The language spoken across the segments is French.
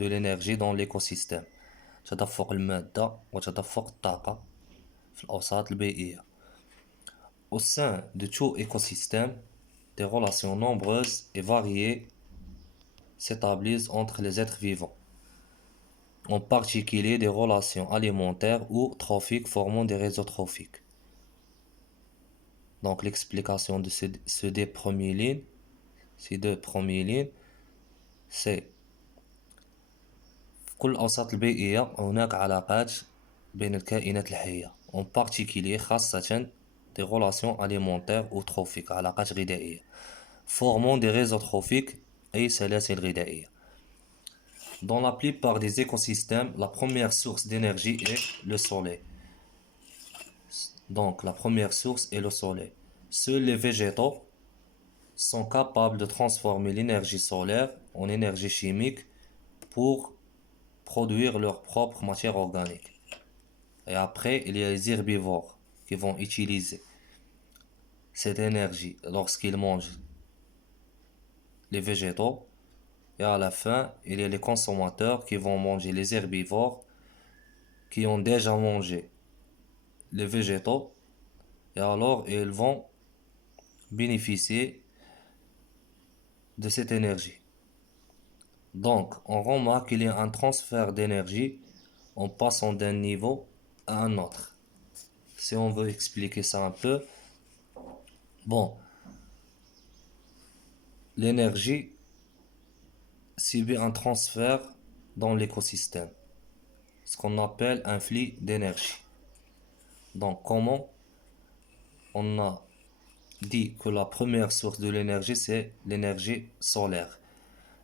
de l'énergie dans l'écosystème. تدفق المادة وتدفق الطاقة في الأوساط البيئية. Au sein de tout écosystème, des relations nombreuses et variées s'établissent entre les êtres vivants, en particulier des relations alimentaires ou trophiques formant des réseaux trophiques. Donc l'explication de ces deux premières lignes, c'est في كل الأوساط البيئية هناك علاقات بين الكائنات الحية، en particulier خاصة des relations alimentaires ou trophiques، علاقات غذائية formant des réseaux trophiques أي سلاسل غذائية. Dans la plupart des écosystèmes, la première source d'énergie est le soleil. Donc la première source est le soleil. Seuls les végétaux sont capables de transformer l'énergie solaire en énergie chimique pour produire leur propre matière organique. Et après, il y a les herbivores qui vont utiliser cette énergie lorsqu'ils mangent les végétaux. Et à la fin, il y a les consommateurs qui vont manger les herbivores qui ont déjà mangé les végétaux. Et alors, ils vont bénéficier de cette énergie. Donc, on remarque qu'il y a un transfert d'énergie en passant d'un niveau à un autre. Si on veut expliquer ça un peu, bon, l'énergie subit un transfert dans l'écosystème, ce qu'on appelle un flux d'énergie. Donc, comment on a dit que la première source de l'énergie, c'est l'énergie solaire.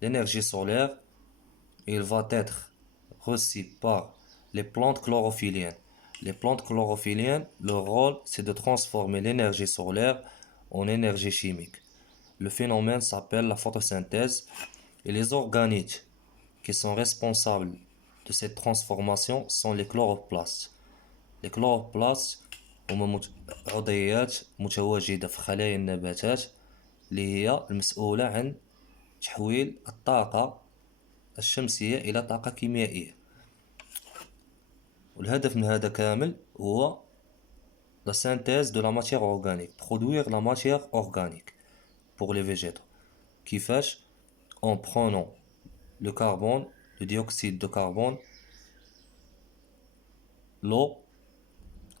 L'énergie solaire, il va être reçue par les plantes chlorophylliennes. Les plantes chlorophylliennes, leur rôle, c'est de transformer l'énergie solaire en énergie chimique. Le phénomène s'appelle la photosynthèse et les organites qui sont responsables de cette transformation sont les chloroplastes. Les chloroplastes هما عضيات متواجدة في خلايا النباتات اللي هي المسؤولة عن تحويل الطاقة الشمسية إلى طاقة كيميائية. والهدف من هذا كامل هو la synthèse de la matière organique, produire la matière organique pour les végétaux. كيفاش؟ en prenant le carbone, le dioxyde de carbone, l'eau,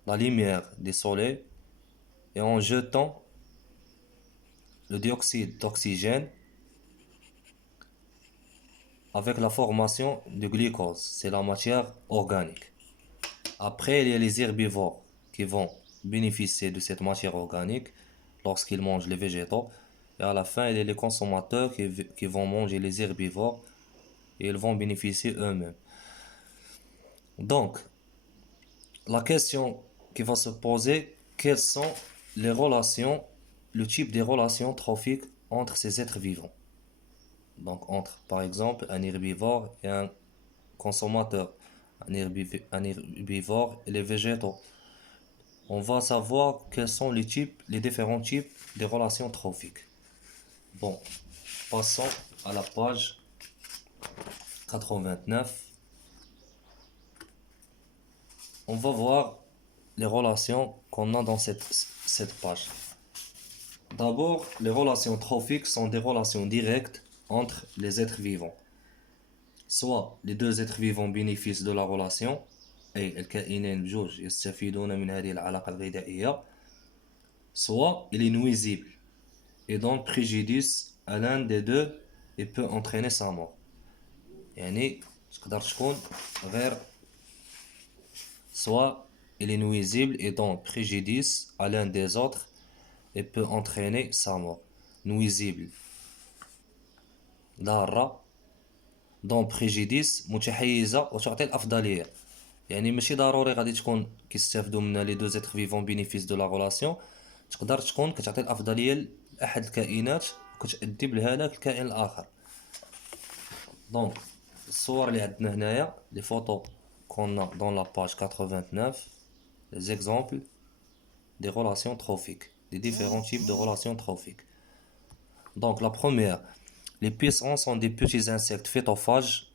la lumière du soleil et en jetant le dioxyde d'oxygène avec la formation de glucose, c'est la matière organique. Après, il y a les herbivores qui vont bénéficier de cette matière organique lorsqu'ils mangent les végétaux. Et à la fin, il y a les consommateurs qui vont manger les herbivores et ils vont bénéficier eux-mêmes. Donc, la question qui va se poser, quelles sont les relations, le type des relations trophiques entre ces êtres vivants? Donc, entre, par exemple, un herbivore et un consommateur, un herbivore et les végétaux. On va savoir quels sont les différents types de relations trophiques. Bon, passons à la page 89. On va voir les relations qu'on a dans cette page. D'abord, les relations trophiques sont des relations directes entre les êtres vivants. Soit les deux êtres vivants bénéficient de la relation, أي الكائنين بجوج يستفيدون من هذه العلاقة الغذائية, soit il est nuisible et donne préjudice à l'un des deux et peut entraîner sa mort. يعني تقدر تكون غير soit il est nuisible et donne préjudice à l'un des autres et peut entraîner sa mort. Nuisible ضارة donne préjudice متحيزة وتعطي الأفضلية. يعني ماشي ضروري غادي تكون كيستافدوا منها لي دو زيتر فيفون بينيفيس دو لا غولاسيون، تقدر تكون كتعطي الافضليه لاحد الكائنات وكتأدي بالهلاك الكائن الاخر. دونك الصور اللي عندنا هنايا لي فوتو كون دون لا باج 89 les exemples des relations trophiques, des différents types de relations trophiques. Donc la première, les pucerons sont des petits insectes phytophages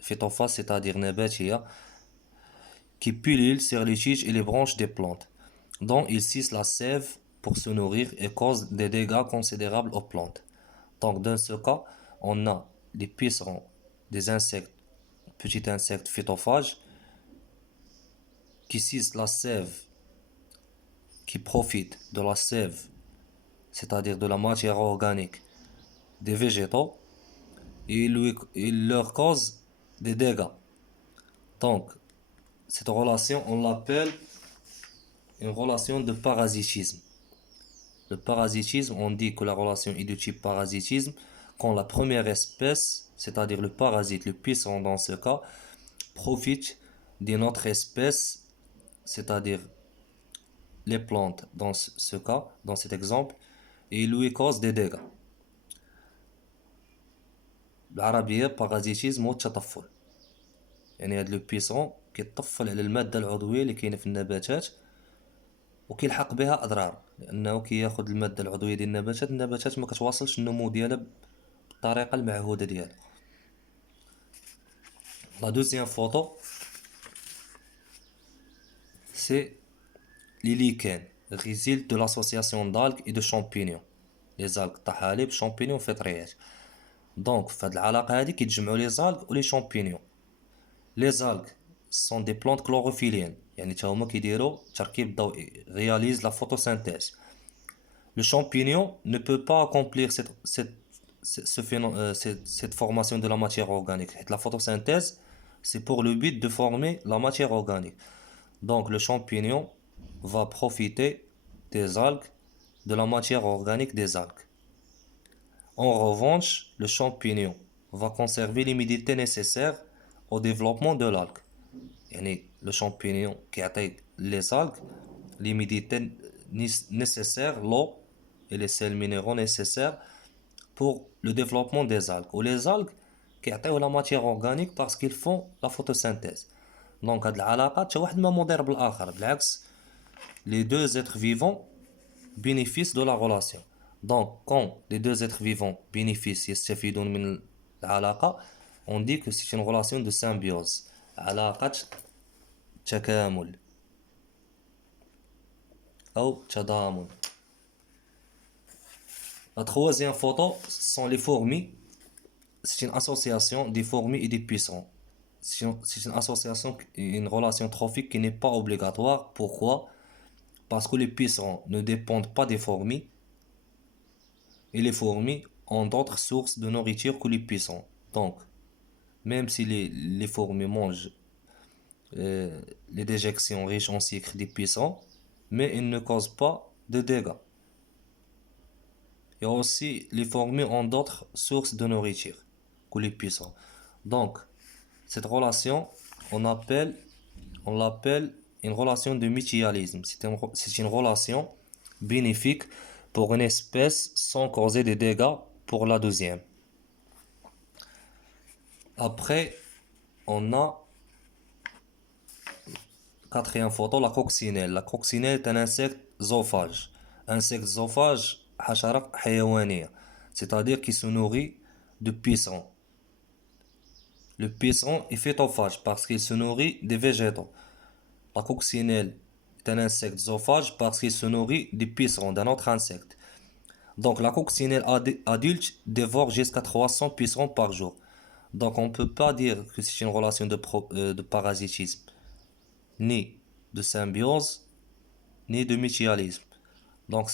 phytophage, c'est-à-dire نباتية, qui pullulent sur les tiges et les branches des plantes, dont ils sucent la sève pour se nourrir et causent des dégâts considérables aux plantes. Donc, dans ce cas, on a les pucerons des insectes, petits insectes phytophages, qui sucent la sève, qui profitent de la sève, c'est-à-dire de la matière organique des végétaux, et ils leur causent des dégâts. Donc, cette relation, on l'appelle une relation de parasitisme. Le parasitisme, on dit que la relation est de type parasitisme quand la première espèce, c'est-à-dire le parasite, le puceron dans ce cas, profite d'une autre espèce, c'est-à-dire les plantes dans ce cas, dans cet exemple, et il lui cause des dégâts. بالعربية parasitisme هو التطفل. يعني هاد لو بيسون كيطفل على المادة العضوية اللي كاينة في النباتات وكيلحق بها أضرار، لأنه كياخد المادة العضوية ديال النباتات ما كتواصلش النمو ديالها بالطريقة المعهودة ديالها. La deuxième photo, c'est les lichens, résultent de l'association d'algues et de champignons. Les algues طحالب champignons فطريات. Donc في هاد العلاقة هادي كيتجمعوا les algues و les champignons. Les algues sont des plantes chlorophylliennes, يعني تا هما كيديروا تركيب ضوئي, réalisent la photosynthèse. Le champignon ne peut pas accomplir cette formation de la matière organique. La photosynthèse, c'est pour le but de former la matière organique. Donc le champignon va profiter des algues, de la matière organique des algues. En revanche, le champignon va conserver l'humidité nécessaire au développement de l'algue. يعني le champignon qui attaque les algues, l'humidité nécessaire, l'eau et les sels minéraux nécessaires pour le développement des algues. Ou les algues qui attaquent la matière organique parce qu'ils font la photosynthèse. Donc هاد العلاقات تا واحد ما مضر بالآخر, بالعكس les deux êtres vivants bénéficient de la relation. Donc quand les deux êtres vivants bénéficient يستفيدون من العلاقة, on dit que c'est une relation de symbiose, علاقة تكامل أو تضامن. La troisième photo sont les fourmis. C'est une association des fourmis et des pucerons. C'est une association, une relation trophique qui n'est pas obligatoire. Pourquoi? Parce que les pucerons ne dépendent pas des fourmis et les fourmis ont d'autres sources de nourriture que les pucerons. Donc, même si les fourmis mangent les déjections riches en sucre des pucerons, mais ils ne causent pas de dégâts. Et aussi, les fourmis ont d'autres sources de nourriture que les pucerons. Donc, cette relation, on l'appelle une relation de mutualisme. C'est une relation bénéfique pour une espèce sans causer de dégâts pour la deuxième. Après, on a quatrième photo, la coccinelle. La coccinelle est un insecte zoophage. Insecte zoophage, حشرة حيوانية, c'est-à-dire qui se nourrit de pucerons. Le puceron est phytophage parce qu'il se nourrit des végétaux. La coccinelle est un insecte zoophage parce qu'il se nourrit des pucerons d'un autre insecte. Donc la coccinelle adulte dévore jusqu'à 300 pucerons par jour. Donc on ne peut pas dire que c'est une relation de parasitisme, ni de symbiose, ni de mutualisme. Donc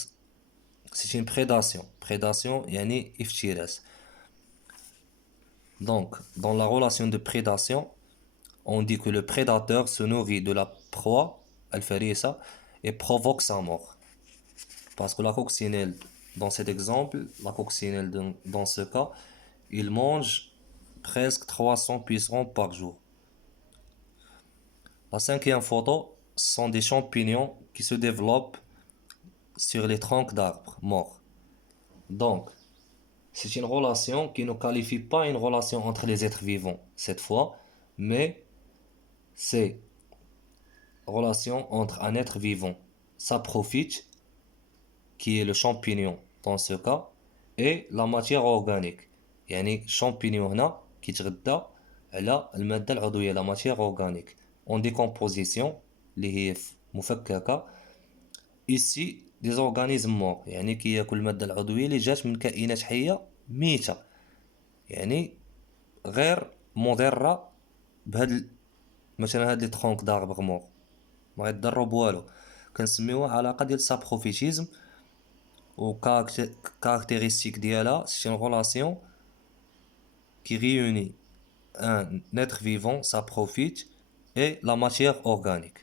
c'est une prédation. Prédation, yani iftiras. Donc, dans la relation de prédation, on dit que le prédateur se nourrit de la proie, al-farisa, et provoque sa mort. Parce que la coccinelle, dans cet exemple, la coccinelle dans ce cas, il mange presque 300 pucerons par jour. La cinquième photo sont des champignons qui se développent sur les troncs d'arbres morts. Donc, c'est une relation qui ne qualifie pas une relation entre les êtres vivants cette fois, mais c'est une relation entre un être vivant, saprophyte, qui est le champignon dans ce cas, et la matière organique. يعني champignon هنا كيتغذى على المادة العضوية لا ماتيير اورغانيك اون ديكومبوزيسيون اللي هي مفككة ici des organismes morts، يعني كياكل المادة العضوية اللي جات من كائنات حية ميتة، يعني غير مضرة بهاد مثلا هاد لي ترونك داربغ مور ما يضروا بوالو. كنسميوها علاقة ديال سابروفيتيزم، و كارactéristique ديالها c'est une relation qui réunit un être vivant, sa profite, et la matière organique.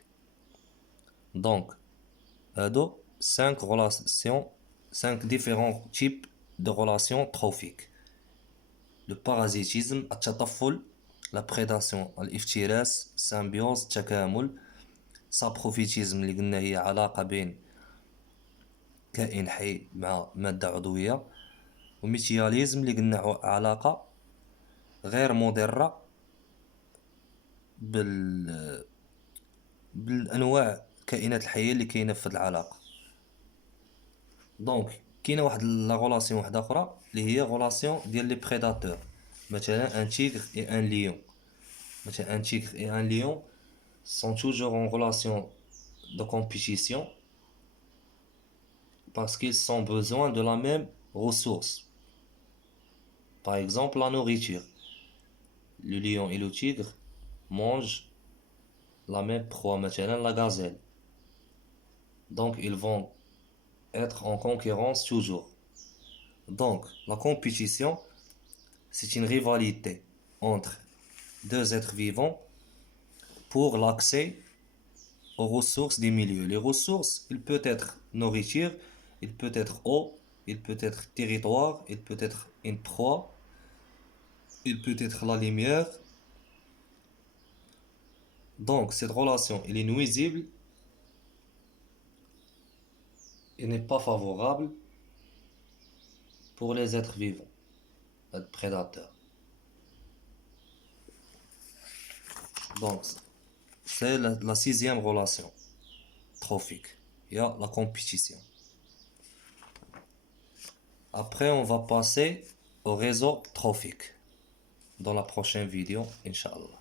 Donc, هادو 5 relations, 5 différents types de relations trophiques. Le parasitisme، التطفل، la prédation، الافتراس، symbiose، التكامل، سابروفيتيزم اللي قلنا هي علاقة بين كائن حي مع مادة عضوية، وميتياليزم اللي قلنا علاقة غير مضرة بالانواع الكائنات الحيه اللي كاينه في هذه العلاقه. دونك كاينه واحد لا غولاسيون واحده اخرى اللي هي غولاسيون ديال لي بريداتور، مثلا ان تيغر اي ان ليون. مثلا ان تيغر اي ان ليون sont toujours en relation de compétition parce qu'ils ont besoin de la même ressource. Par exemple, la nourriture. Le lion et le tigre mangent la même proie, مثلا la gazelle. Donc ils vont être en concurrence toujours. Donc la compétition, c'est une rivalité entre deux êtres vivants pour l'accès aux ressources des milieux. Les ressources, il peut être nourriture, il peut être eau, il peut être territoire, il peut être une proie, il peut être la lumière. Donc cette relation, elle est nuisible et n'est pas favorable pour les êtres vivants, les prédateurs. Donc c'est la sixième relation trophique. Il y a la compétition. Après, on va passer au réseau trophique dans la prochaine vidéo, Inch'Allah.